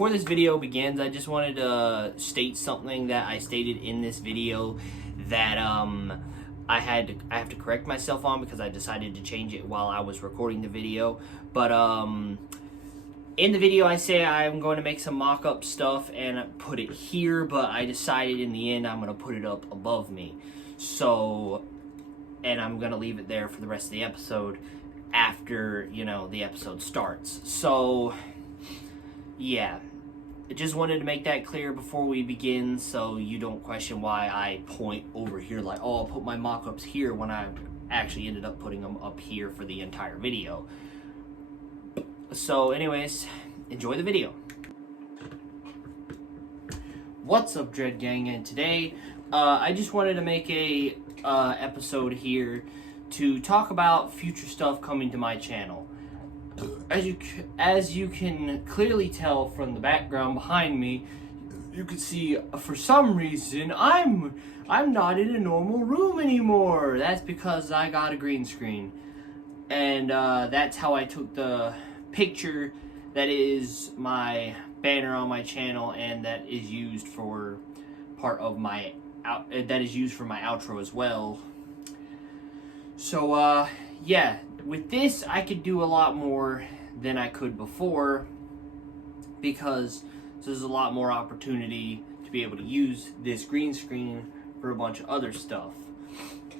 before this video begins, I just wanted to state something that I stated in this video that I have to correct myself on because I decided to change it while I was recording the video. But in the video I say I'm going to make some mock-up stuff and put it here, but I decided in the end I'm going to put it up above me. So, and I'm going to leave it there for the rest of the episode after, you know, the episode starts. So, yeah. I just wanted to make that clear before we begin so you don't question why I point over here like, oh, I'll put my mock-ups here when I actually ended up putting them up here for the entire video. So anyways, enjoy the video. What's up, Dread Gang? And today, I just wanted to make a episode here to talk about future stuff coming to my channel. As you can clearly tell from the background behind me, you can see for some reason I'm not in a normal room anymore. That's because I got a green screen, and that's how I took the picture that is my banner on my channel and that is used for part of my outro as well. So yeah, with this I could do a lot more than I could before because there's a lot more opportunity to be able to use this green screen for a bunch of other stuff.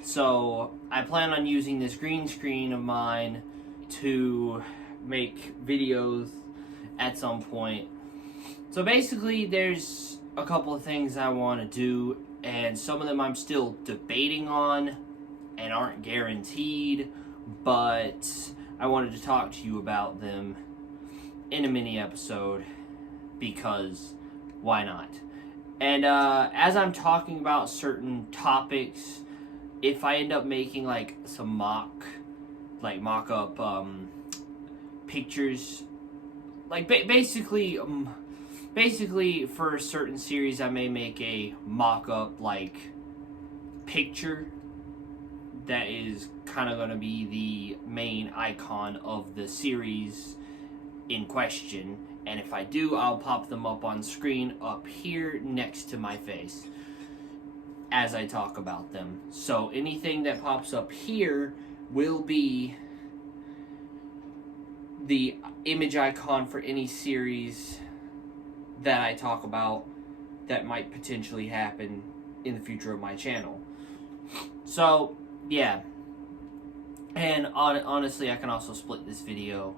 So I plan on using this green screen of mine to make videos at some point. So basically there's a couple of things I want to do, and some of them I'm still debating on and aren't guaranteed, but I wanted to talk to you about them in a mini episode because why not? And as I'm talking about certain topics, if I end up making like some mock-up pictures, like basically for a certain series I may make a mock-up like picture that is kind of going to be the main icon of the series in question, and if I do, I'll pop them up on screen up here next to my face as I talk about them. So anything that pops up here will be the image icon for any series that I talk about that might potentially happen in the future of my channel. So, yeah. And honestly, I can also split this video.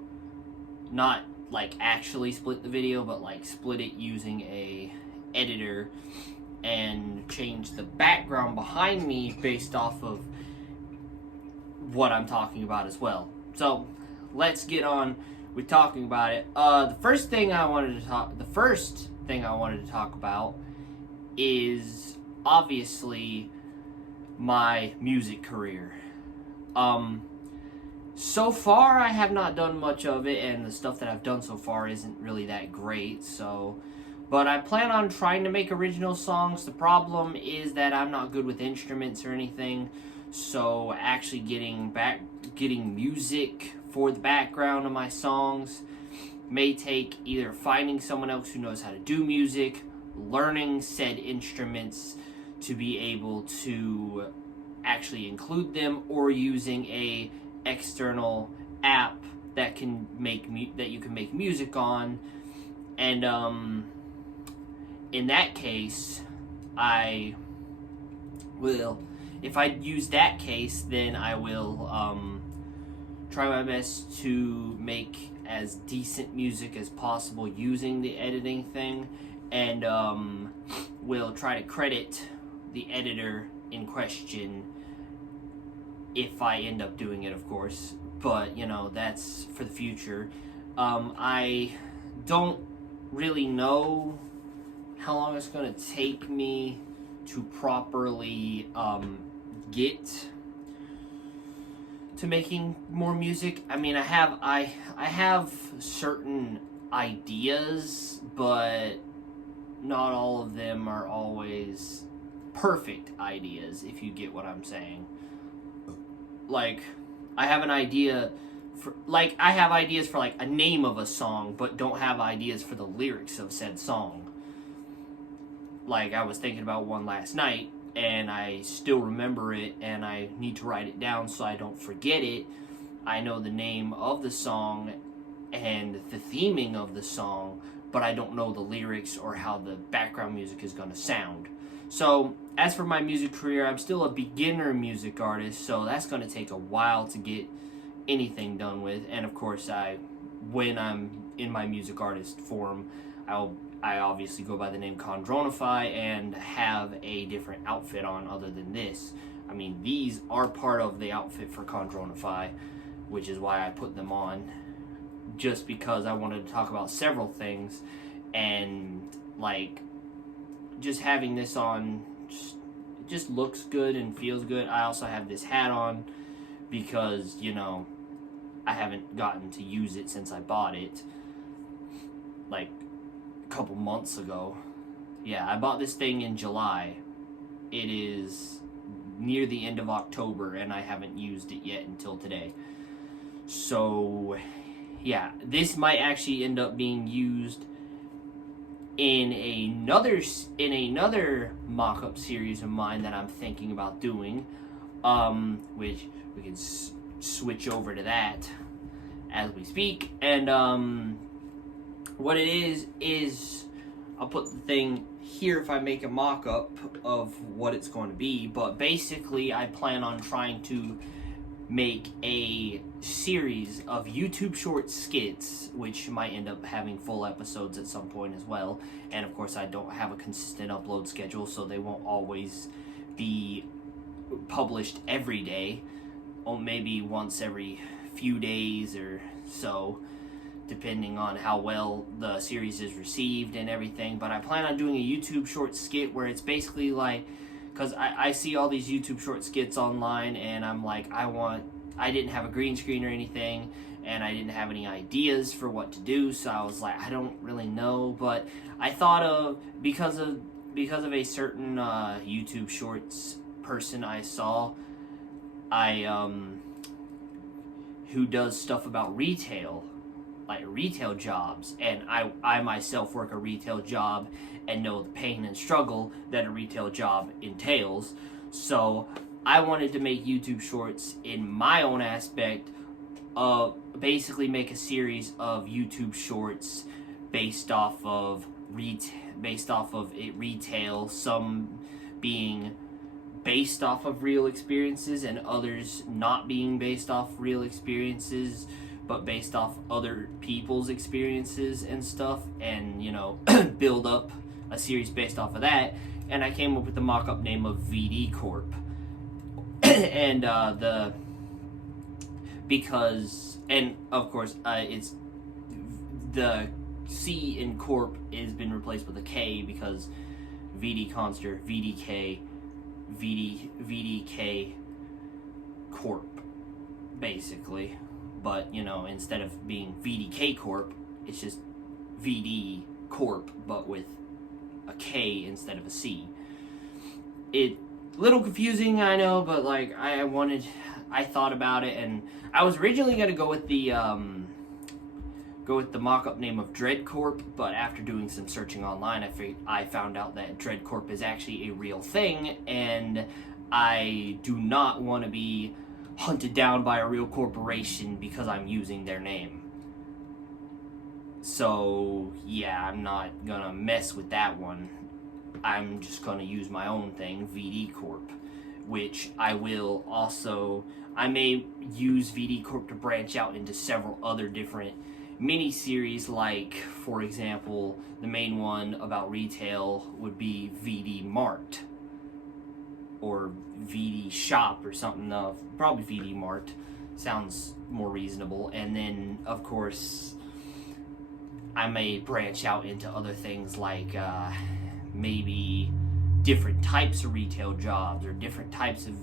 Not like actually split the video, but like split it using a editor and change the background behind me based off of what I'm talking about as well. So, let's get on with talking about it. The first thing I wanted to talk about is obviously my music career. So far I have not done much of it, and the stuff that I've done so far isn't really that great, but I plan on trying to make original songs. The problem is that I'm not good with instruments or anything, so actually getting music for the background of my songs may take either finding someone else who knows how to do music, learning said instruments to be able to actually include them, or using a external app that you can make music on. And in that case, if I use that case, then I will try my best to make as decent music as possible using the editing thing, and will try to credit the editor in question if I end up doing it, of course. But, you know, that's for the future. I don't really know how long it's going to take me to properly get to making more music. I mean, I have certain ideas, but not all of them are always perfect ideas, if you get what I'm saying. Like, I have an idea like, I have ideas for, like, a name of a song, but don't have ideas for the lyrics of said song. Like, I was thinking about one last night, and I still remember it, and I need to write it down so I don't forget it. I know the name of the song and the theming of the song, but I don't know the lyrics or how the background music is going to sound. So, as for my music career, I'm still a beginner music artist, so that's going to take a while to get anything done with. And of course, when I'm in my music artist form, I obviously go by the name Condronify and have a different outfit on other than this. I mean, these are part of the outfit for Condronify, which is why I put them on, just because I wanted to talk about several things, and like, just having this on just looks good and feels good. I also have this hat on because, you know, I haven't gotten to use it since I bought it, like, a couple months ago. Yeah, I bought this thing in July. It is near the end of October, and I haven't used it yet until today. So, yeah, this might actually end up being used in another mock-up series of mine that I'm thinking about doing, which we can switch over to that as we speak. And what it is I'll put the thing here if I make a mock-up of what it's going to be, but basically I plan on trying to make a series of YouTube short skits, which might end up having full episodes at some point as well. And of course, I don't have a consistent upload schedule, so they won't always be published every day, or maybe once every few days or so, depending on how well the series is received and everything. But I plan on doing a YouTube short skit where it's basically like, because I see all these YouTube short skits online, and I'm like, I didn't have a green screen or anything, and I didn't have any ideas for what to do, so I was like, I don't really know. But I thought of, because of a certain YouTube shorts person I saw, who does stuff about retail, like retail jobs, and I myself work a retail job and know the pain and struggle that a retail job entails. So I wanted to make YouTube shorts in my own aspect of basically make a series of YouTube shorts based off of retail, some being based off of real experiences and others not being based off real experiences, but based off other people's experiences and stuff, and, you know, build up a series based off of that. And I came up with the mock-up name of VD Corp. And and of course, it's the C in Corp has been replaced with a K because VD Conster, VDK, VDK Corp, basically. But, you know, instead of being VDK Corp, it's just VD Corp, but with a K instead of a C. It little confusing, I know, but like I thought about it, and I was originally gonna go with the mock-up name of Dread Corp, but after doing some searching online, I found out that Dread Corp is actually a real thing, and I do not want to be hunted down by a real corporation because I'm using their name. So yeah, I'm not gonna mess with that one. I'm just gonna use my own thing, VD Corp, which I may use VD Corp to branch out into several other different mini-series, like, for example, the main one about retail would be VD Mart, or VD Shop, or something. Probably VD Mart sounds more reasonable. And then, of course, I may branch out into other things like maybe different types of retail jobs, or different types of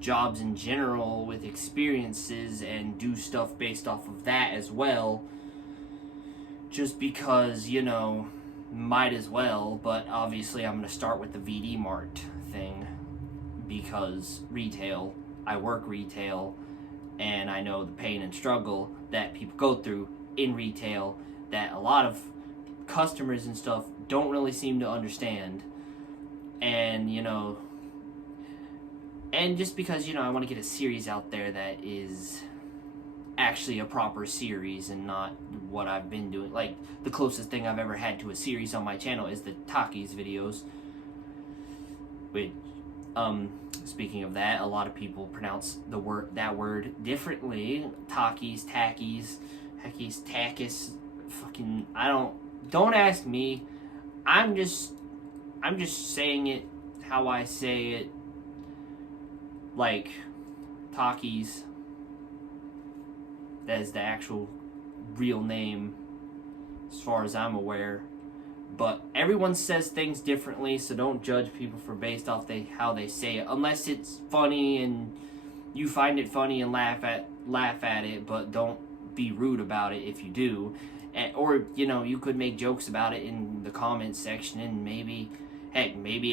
jobs in general with experiences, and do stuff based off of that as well, just because, you know, might as well. But obviously I'm going to start with the VD Mart thing because retail, I work retail, and I know the pain and struggle that people go through in retail that a lot of customers and stuff don't really seem to understand. And, and just because, I want to get a series out there that is actually a proper series and not what I've been doing. Like, the closest thing I've ever had to a series on my channel is the Takis videos. Which, speaking of that, a lot of people pronounce that word differently. Takis, Takis, Heckies, Takis, fucking, don't ask me. I'm just saying it how I say it. Like, Takis. That is the actual real name, as far as I'm aware. But everyone says things differently, so don't judge people for based off how they say it, unless it's funny and you find it funny and laugh at it. But don't be rude about it if you do, or you could make jokes about it in the comments section, and maybe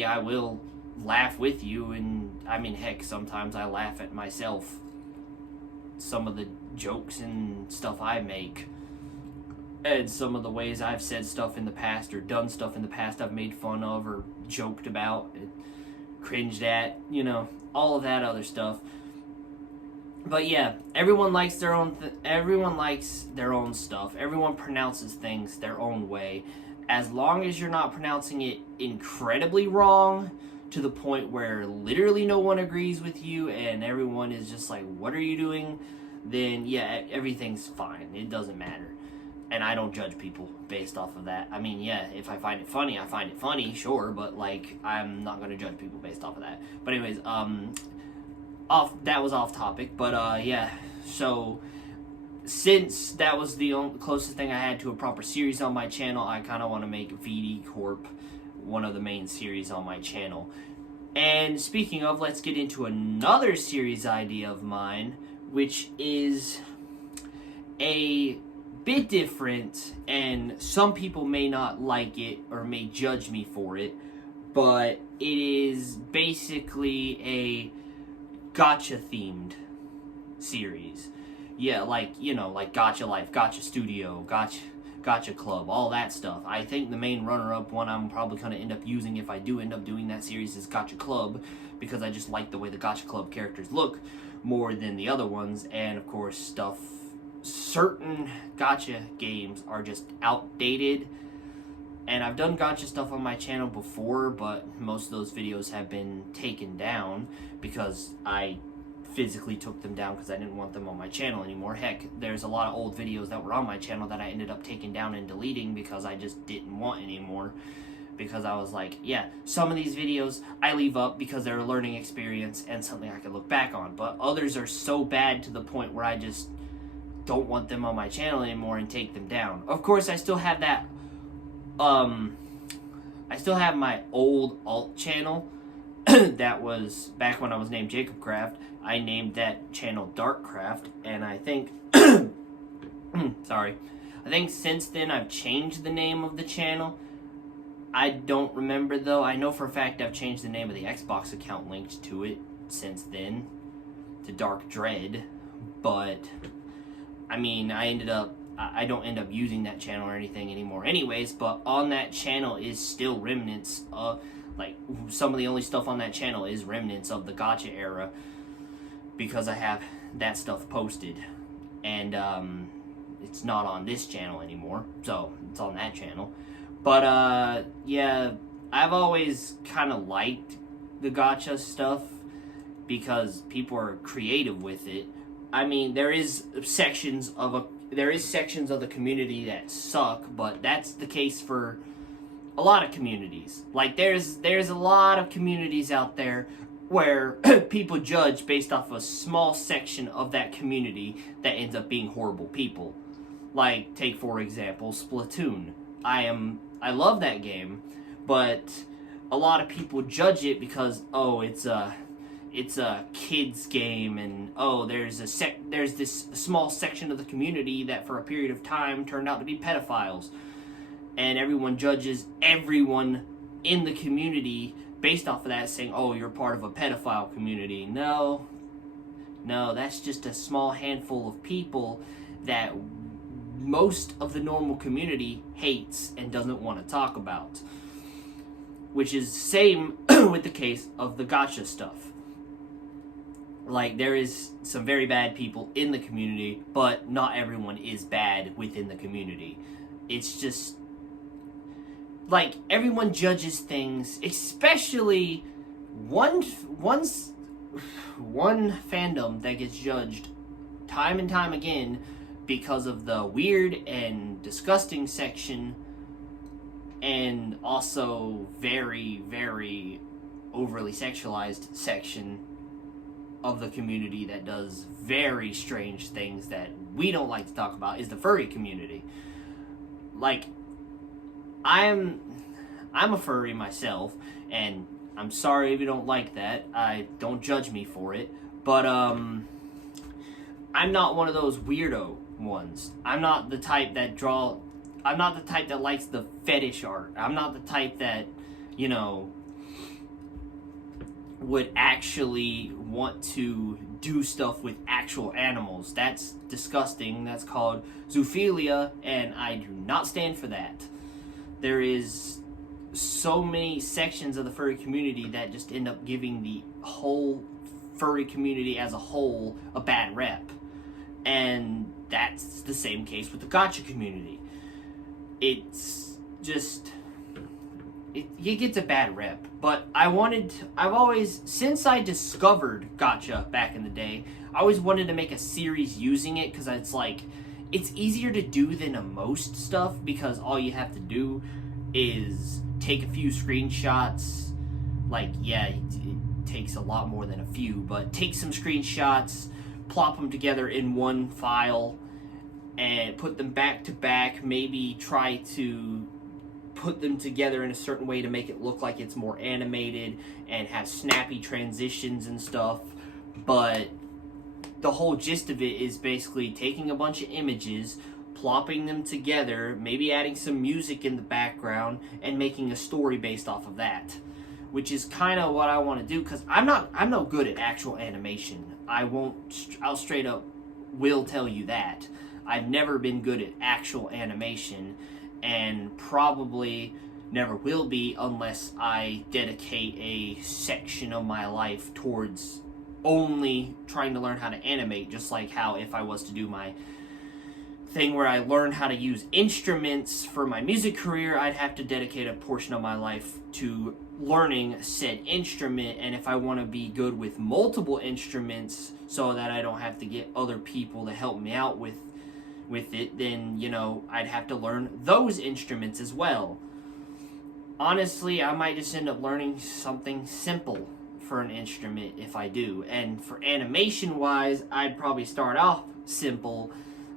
I will laugh with you. And I mean, heck, sometimes I laugh at myself. Some of the jokes and stuff I make, and some of the ways I've said stuff in the past or done stuff in the past I've made fun of or joked about, cringed at, all of that other stuff. But yeah, everyone likes their own stuff. Everyone pronounces things their own way. As long as you're not pronouncing it incredibly wrong to the point where literally no one agrees with you and everyone is just like, what are you doing? Then yeah, everything's fine. It doesn't matter. And I don't judge people based off of that. I mean, yeah, if I find it funny, I find it funny, sure, but like, I'm not gonna judge people based off of that. But anyways, that was off topic, but yeah, so since that was the closest thing I had to a proper series on my channel, I kind of want to make VD Corp one of the main series on my channel. And speaking of, let's get into another series idea of mine, which is a bit different, and some people may not like it or may judge me for it, but it is basically a gacha themed series. Yeah, like Gacha Life, Gacha Studio, Gacha Club, all that stuff. I think the main runner-up one I'm probably going to end up using if I do end up doing that series is Gacha Club, because I just like the way the Gacha Club characters look more than the other ones. And of course, certain gacha games are just outdated. And I've done gacha stuff on my channel before, but most of those videos have been taken down because I physically took them down because I didn't want them on my channel anymore. Heck, there's a lot of old videos that were on my channel that I ended up taking down and deleting because I just didn't want anymore. Because I was like, yeah, some of these videos I leave up because they're a learning experience and something I can look back on. But others are so bad to the point where I just don't want them on my channel anymore and take them down. Of course, I still have that, I still have my old alt channel that was back when I was named Jacob Craft. I named that channel Darkcraft, and I think, sorry, I think since then I've changed the name of the channel. I don't remember though. I know for a fact I've changed the name of the Xbox account linked to it since then to Dark Dread, but I mean, I don't end up using that channel or anything anymore anyways, but on that channel is still remnants of, like, some of the only stuff on that channel is remnants of the gacha era, because I have that stuff posted, and it's not on this channel anymore, so it's on that channel. But yeah, I've always kind of liked the gacha stuff because people are creative with it. I mean, there is sections of the community that suck, but that's the case for a lot of communities. Like, there's a lot of communities out there where people judge based off a small section of that community that ends up being horrible people. Like, take for example Splatoon. I love that game, but a lot of people judge it because, oh, it's a kids game, and oh, there's this small section of the community that for a period of time turned out to be pedophiles, and everyone judges everyone in the community based off of that, saying, oh, you're part of a pedophile community. No, No, that's just a small handful of people that most of the normal community hates and doesn't want to talk about. Which is same with the case of the gacha stuff. Like, there is some very bad people in the community, but not everyone is bad within the community. It's just, like, everyone judges things, especially one fandom that gets judged time and time again because of the weird and disgusting section, and also very, very overly sexualized section of the community that does very strange things that we don't like to talk about, is the furry community. Like, I'm a furry myself, and I'm sorry if you don't like that. Don't judge me for it. But I'm not one of those weirdo ones. I'm not the type that likes the fetish art. I'm not the type that, you know, would actually want to do stuff with actual animals. That's disgusting. That's called zoophilia, and I do not stand for that. There is so many sections of the furry community that just end up giving the whole furry community as a whole a bad rep. And that's the same case with the gacha community. It's just, it gets a bad rep. But since I discovered gacha back in the day, I always wanted to make a series using it, because it's like, it's easier to do than most stuff, because all you have to do is take a few screenshots. Like, yeah, it takes a lot more than a few, but take some screenshots, plop them together in one file, and put them back to back, maybe try to put them together in a certain way to make it look like it's more animated and have snappy transitions and stuff. But the whole gist of it is basically taking a bunch of images, plopping them together, maybe adding some music in the background, and making a story based off of that. Which is kind of what I want to do, because I'm no good at actual animation. I'll straight up will tell you that. I've never been good at actual animation, and probably never will be unless I dedicate a section of my life towards only trying to learn how to animate, just like how if I was to do my thing where I learn how to use instruments for my music career, I'd have to dedicate a portion of my life to learning said instrument. And if I want to be good with multiple instruments so that I don't have to get other people to help me out with it, then, you know, I'd have to learn those instruments as well. Honestly, I might just end up learning something simple for an instrument if I do. And for animation wise, I'd probably start off simple.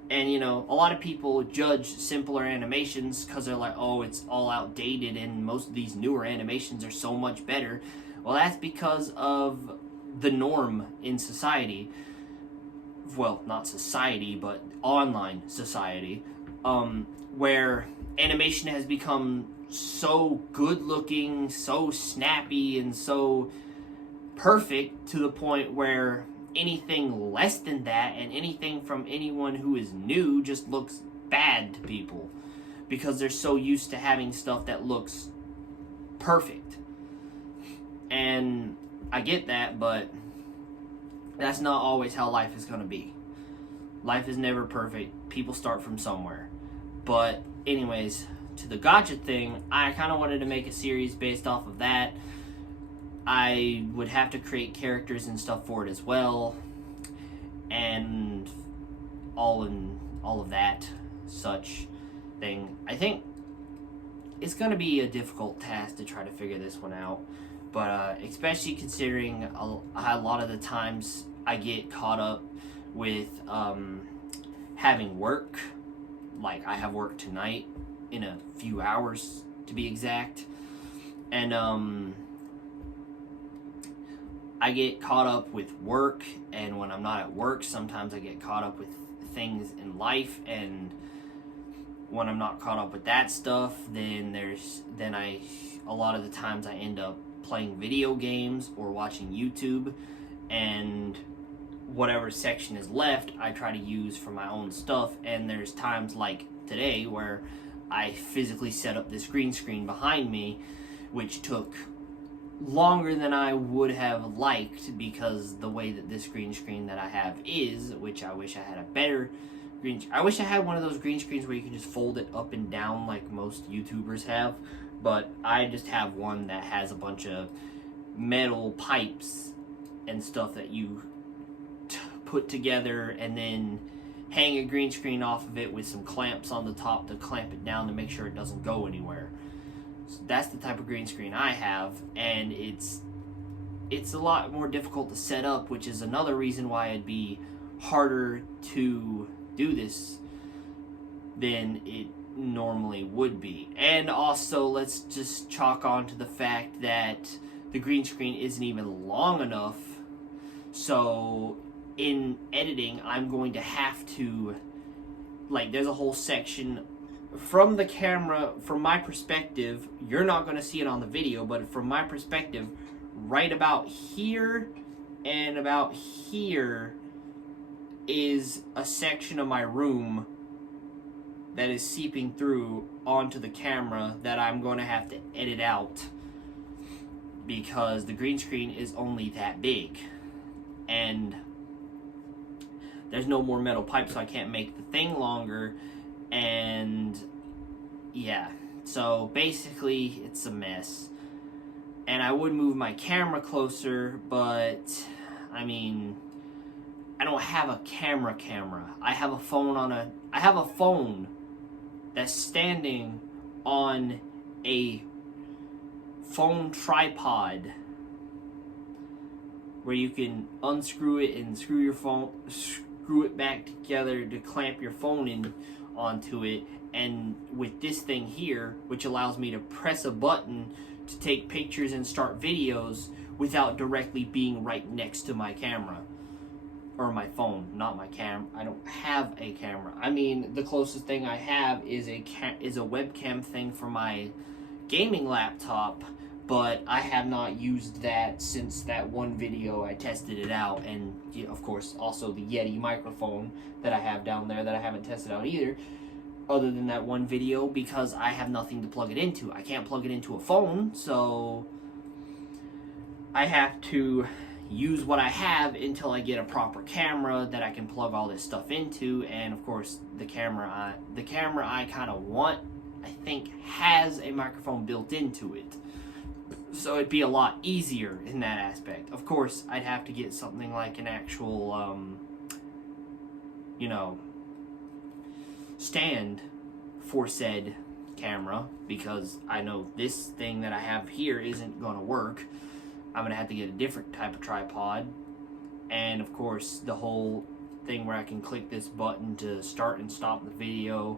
And, you know, a lot of people judge simpler animations because they're like, oh, it's all outdated and most of these newer animations are so much better. Well, that's because of the norm in society. Well, not society, but online society, where animation has become so good looking, so snappy, and so perfect to the point where anything less than that and anything from anyone who is new just looks bad to people, because they're so used to having stuff that looks perfect. And I get that, but that's not always how life is going to be. Life is never perfect. People start from somewhere. But anyways, to the gacha thing, I kind of wanted to make a series based off of that. I would have to create characters and stuff for it as well, and all of that such thing. I think it's going to be a difficult task to try to figure this one out, but especially considering a lot of the times I get caught up with having work. Like, I have work tonight in a few hours to be exact, and I get caught up with work, and when I'm not at work, sometimes I get caught up with things in life, and when I'm not caught up with that stuff, then a lot of the times I end up playing video games or watching YouTube, and whatever section is left, I try to use for my own stuff. And there's times like today where I physically set up this green screen behind me, which took longer than I would have liked, because the way that this green screen that I have is, which I wish I had a better I wish I had one of those green screens where you can just fold it up and down like most YouTubers have, but I just have one that has a bunch of metal pipes and stuff that you put together and then hang a green screen off of it with some clamps on the top to clamp it down to make sure it doesn't go anywhere. So that's the type of green screen I have, and it's a lot more difficult to set up, which is another reason why it'd be harder to do this than it normally would be. And also, let's just chalk on to the fact that the green screen isn't even long enough, so in editing I'm going to have to, like, there's a whole section from the camera, from my perspective, you're not going to see it on the video, but from my perspective, right about here and about here is a section of my room that is seeping through onto the camera that I'm going to have to edit out because the green screen is only that big and there's no more metal pipe, so I can't make the thing longer. And yeah, so basically it's a mess. And I would move my camera closer, but I mean, I don't have a camera. I have a phone that's standing on a phone tripod where you can unscrew it and screw it back together to clamp your phone in onto it. And with this thing here, which allows me to press a button to take pictures and start videos without directly being right next to my camera. Or my phone, not my cam. I don't have a camera. I mean, the closest thing I have is a webcam thing for my gaming laptop, but I have not used that since that one video I tested it out, and of course also the Yeti microphone that I have down there that I haven't tested out either, other than that one video, because I have nothing to plug it into. I can't plug it into a phone, so I have to use what I have until I get a proper camera that I can plug all this stuff into. And of course the camera I kind of want, I think, has a microphone built into it, so it'd be a lot easier in that aspect. Of course I'd have to get something like an actual stand for said camera, because I know this thing that I have here isn't gonna work. I'm going to have to get a different type of tripod. And of course, the whole thing where I can click this button to start and stop the video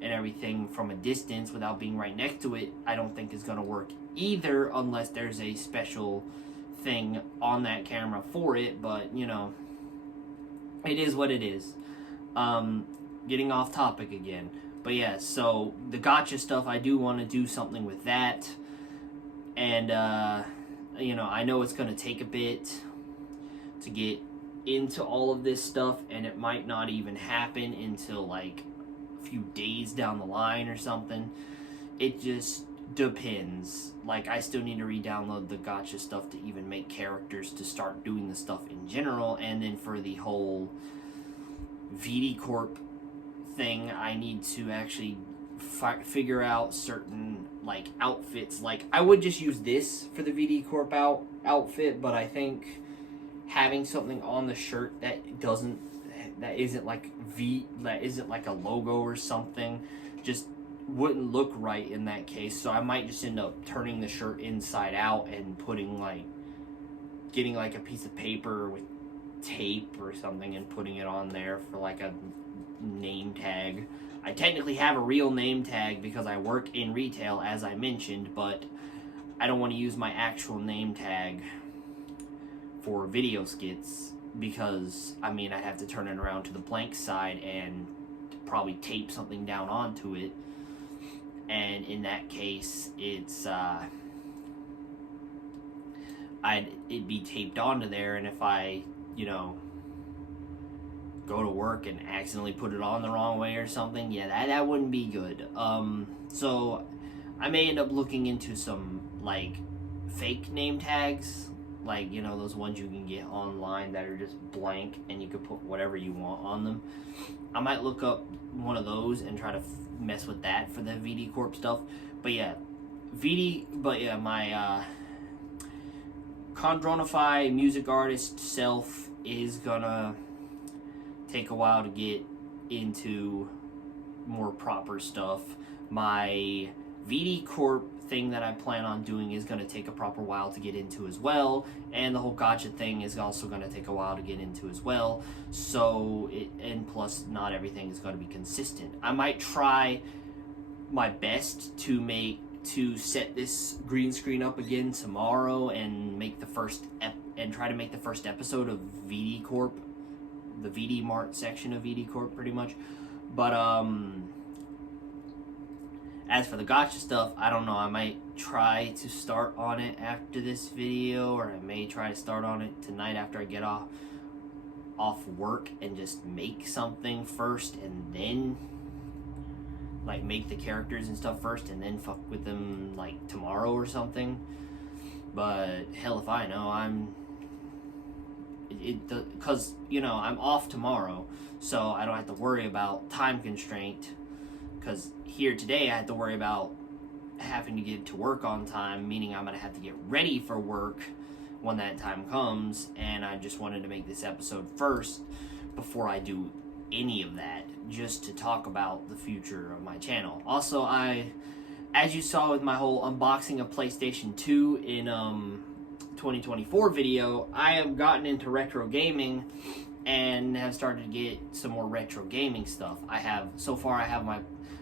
and everything from a distance without being right next to it, I don't think is going to work either, unless there's a special thing on that camera for it. But, it is what it is. Getting off topic again. But yeah, so the gotcha stuff, I do want to do something with that. And, I know it's going to take a bit to get into all of this stuff, and it might not even happen until like a few days down the line or something. It just depends. Like, I still need to re-download the gotcha stuff to even make characters to start doing the stuff in general, and then for the whole VD Corp thing, I need to actually figure out certain like outfits. Like, I would just use this for the VD Corp outfit, but I think having something on the shirt that isn't like a logo or something just wouldn't look right in that case. So I might just end up turning the shirt inside out and getting like a piece of paper with tape or something and putting it on there for like a name tag. I technically have a real name tag because I work in retail, as I mentioned, but I don't want to use my actual name tag for video skits because, I'd have to turn it around to the blank side and probably tape something down onto it. And in that case, it'd be taped onto there, and if I, go to work and accidentally put it on the wrong way or something, yeah, that wouldn't be good. So I may end up looking into some like fake name tags, like, you know, those ones you can get online that are just blank and you can put whatever you want on them. I might look up one of those and try to mess with that for the VD Corp stuff. But yeah, my Condronify music artist self is gonna take a while to get into more proper stuff. My VD Corp thing that I plan on doing is going to take a proper while to get into as well, and the whole gotcha thing is also going to take a while to get into as well. So and plus not everything is going to be consistent. I might try my best to set this green screen up again tomorrow and make the first try to make the first episode of VD Corp, the VD Mart section of VD Corp, pretty much. But as for the gotcha stuff, I don't know. I might try to start on it after this video, or I may try to start on it tonight after I get off work and just make something first, and then like make the characters and stuff first, and then fuck with them like tomorrow or something. But hell if I know. Because you know, I'm off tomorrow, so I don't have to worry about time constraint. Because here today I had to worry about having to get to work on time, meaning I'm going to have to get ready for work when that time comes, and I just wanted to make this episode first before I do any of that, just to talk about the future of my channel. Also, as you saw with my whole unboxing of PlayStation 2 in 2024 video, I have gotten into retro gaming and have started to get some more retro gaming stuff. I have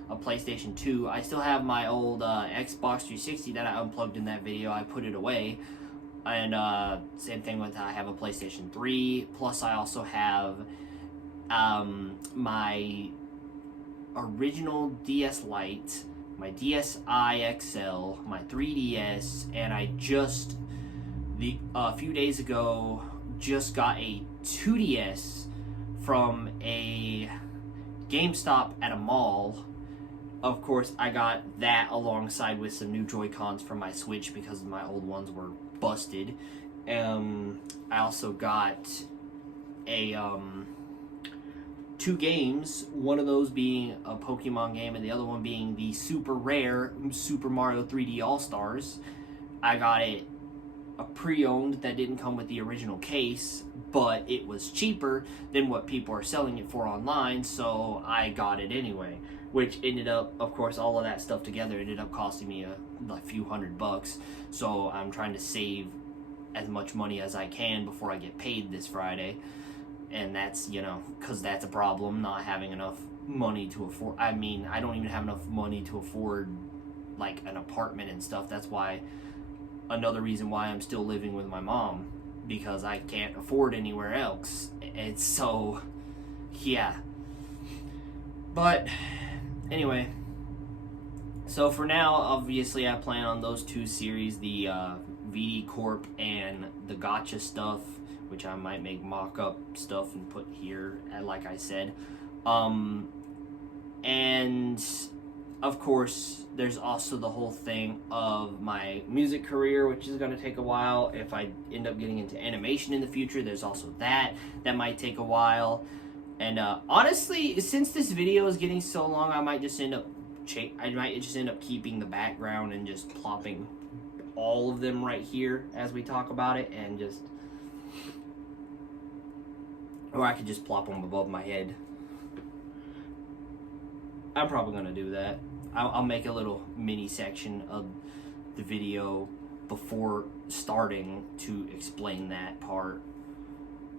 a PlayStation 2. I still have my old Xbox 360 that I unplugged in that video. I put it away. And same thing with, I have a PlayStation 3. Plus I also have my original DS Lite, my DSi XL, my 3DS, and I just, a few days ago, just got a 2DS from a GameStop at a mall. Of course, I got that alongside with some new Joy-Cons for my Switch because my old ones were busted. I also got a 2 games, one of those being a Pokemon game and the other one being the super rare Super Mario 3D All-Stars. I got it a pre-owned that didn't come with the original case, but it was cheaper than what people are selling it for online, so I got it anyway. Which ended up, of course, all of that stuff together ended up costing me a few $100. So I'm trying to save as much money as I can before I get paid this Friday. And that's, you know, because that's a problem, not having enough money to afford. I mean, I don't even have enough money to afford, like, an apartment and stuff. That's why, another reason why I'm still living with my mom, because I can't afford anywhere else. And so, yeah. But anyway, so for now, obviously I plan on those 2 series, the VD Corp and the gotcha stuff, which I might make mock-up stuff and put here, like I said. And of course, there's also the whole thing of my music career, which is going to take a while. If I end up getting into animation in the future, there's also that might take a while. And honestly, since this video is getting so long, I might just end up keeping the background and just plopping all of them right here as we talk about it, and just, or I could just plop them above my head. I'm probably gonna do that. I'll make a little mini section of the video before starting to explain that part.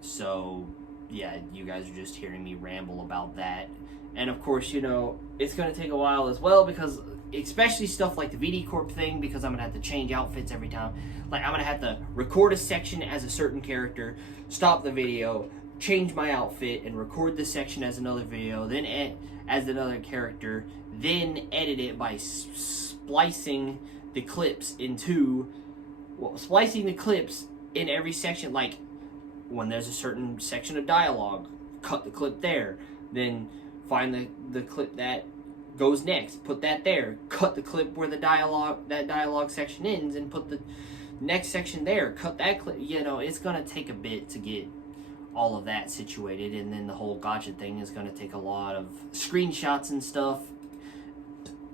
So yeah, you guys are just hearing me ramble about that. And of course, you know, it's going to take a while as well, because especially stuff like the VD Corp thing, because I'm going to have to change outfits every time. Like, I'm going to have to record a section as a certain character, stop the video, change my outfit, and record this section as another video, then as another character, then edit it by splicing the clips in every section. Like, when there's a certain section of dialogue, cut the clip there. Then find the clip that goes next, put that there, cut the clip where that dialogue section ends, and put the next section there, cut that clip. You know, it's gonna take a bit to get all of that situated, and then the whole gotcha thing is gonna take a lot of screenshots and stuff.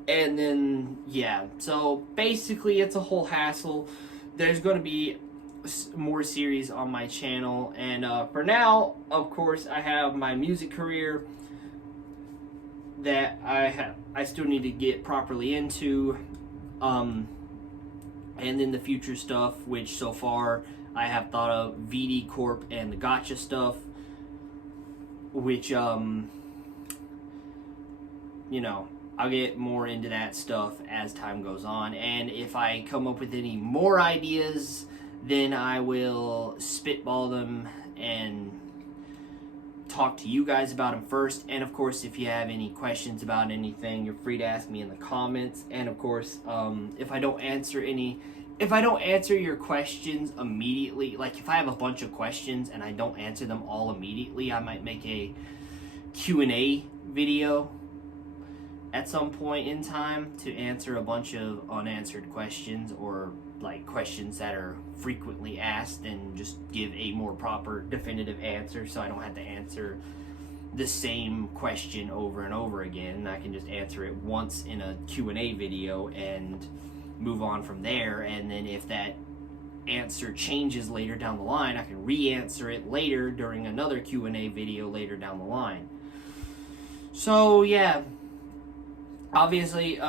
And then, yeah, so basically it's a whole hassle. There's gonna be more series on my channel, and for now, of course, I have my music career that I still need to get properly into, and then the future stuff, which so far I have thought of VD Corp and the gotcha stuff, which you know, I'll get more into that stuff as time goes on, and if I come up with any more ideas, then I will spitball them and talk to you guys about them first. And of course, if you have any questions about anything, you're free to ask me in the comments. And of course, if I don't answer your questions immediately, like if I have a bunch of questions and I don't answer them all immediately, I might make a Q&A video at some point in time to answer a bunch of unanswered questions, or like questions that are frequently asked, and just give a more proper definitive answer, so I don't have to answer the same question over and over again. I can just answer it once in a Q&A video and move on from there, and then if that answer changes later down the line, I can re-answer it later during another Q&A video later down the line. So yeah, obviously,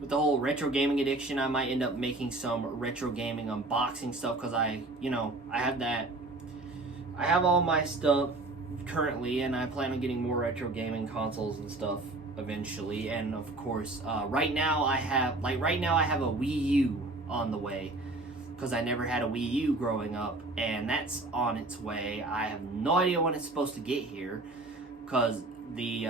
with the whole retro gaming addiction, I might end up making some retro gaming unboxing stuff, because I have all my stuff currently, and I plan on getting more retro gaming consoles and stuff eventually. And of course, right now I have a Wii U on the way, because I never had a Wii U growing up, and that's on its way. I have no idea when it's supposed to get here, because the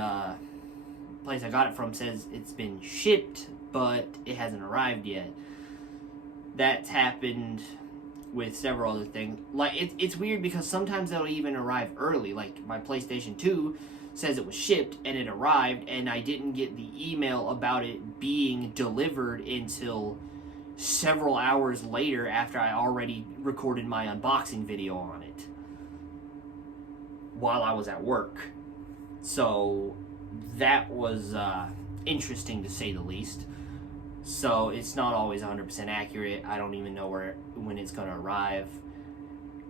place I got it from says it's been shipped, but it hasn't arrived yet. That's happened with several other things. Like, it's weird, because sometimes they'll even arrive early. Like, my PlayStation 2 says it was shipped and it arrived, and I didn't get the email about it being delivered until several hours later, after I already recorded my unboxing video on it while I was at work. So that was interesting, to say the least. So it's not always 100% accurate. I don't even know when it's going to arrive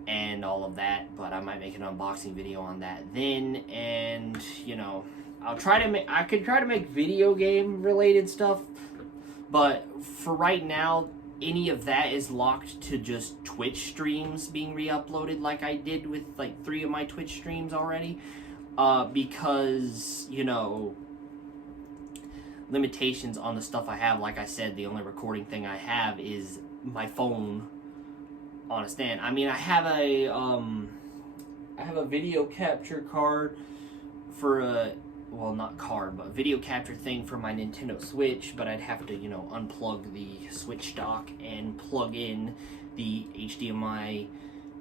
and all of that, but I might make an unboxing video on that then. And you know, I could try to make video game related stuff, but for right now, any of that is locked to just Twitch streams being re-uploaded, like I did with like 3 of my Twitch streams already. Because, you know, limitations on the stuff I have. Like I said, the only recording thing I have is my phone on a stand. I mean, I have a video capture card for video capture thing for my Nintendo Switch, but I'd have to, you know, unplug the Switch dock and plug in the HDMI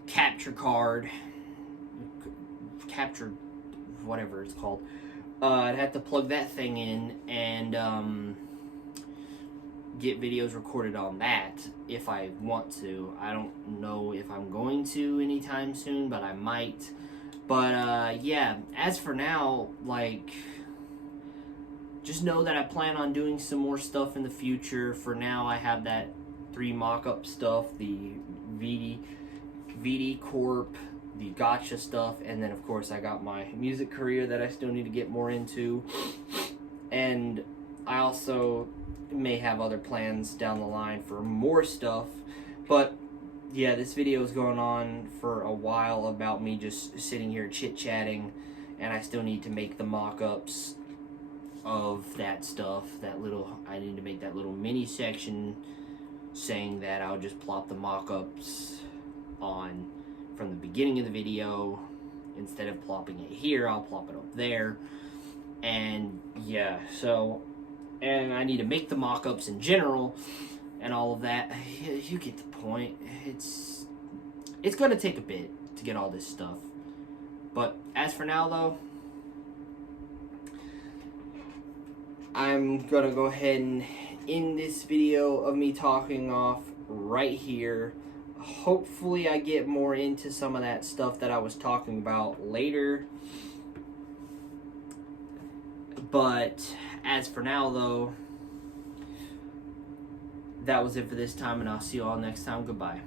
capture card, whatever it's called. I'd have to plug that thing in and get videos recorded on that if I want to. I don't know if I'm going to anytime soon, but I might. But yeah, as for now, like, just know that I plan on doing some more stuff in the future. For now, I have that 3 mock-up stuff, the VD Corp, the gotcha stuff, and then of course I got my music career that I still need to get more into, and I also may have other plans down the line for more stuff. But yeah, this video is going on for a while about me just sitting here chit-chatting, and I still need to make the mock-ups of that stuff. I need to make that little mini section saying that I'll just plop the mock-ups on from the beginning of the video. Instead of plopping it here, I'll plop it up there. And yeah, so, and I need to make the mock-ups in general and all of that. You get the point. It's gonna take a bit to get all this stuff But as for now, though, I'm gonna go ahead and end this video of me talking off right here. Hopefully I get more into some of that stuff that I was talking about later. But as for now, though, that was it for this time, and I'll see you all next time. Goodbye.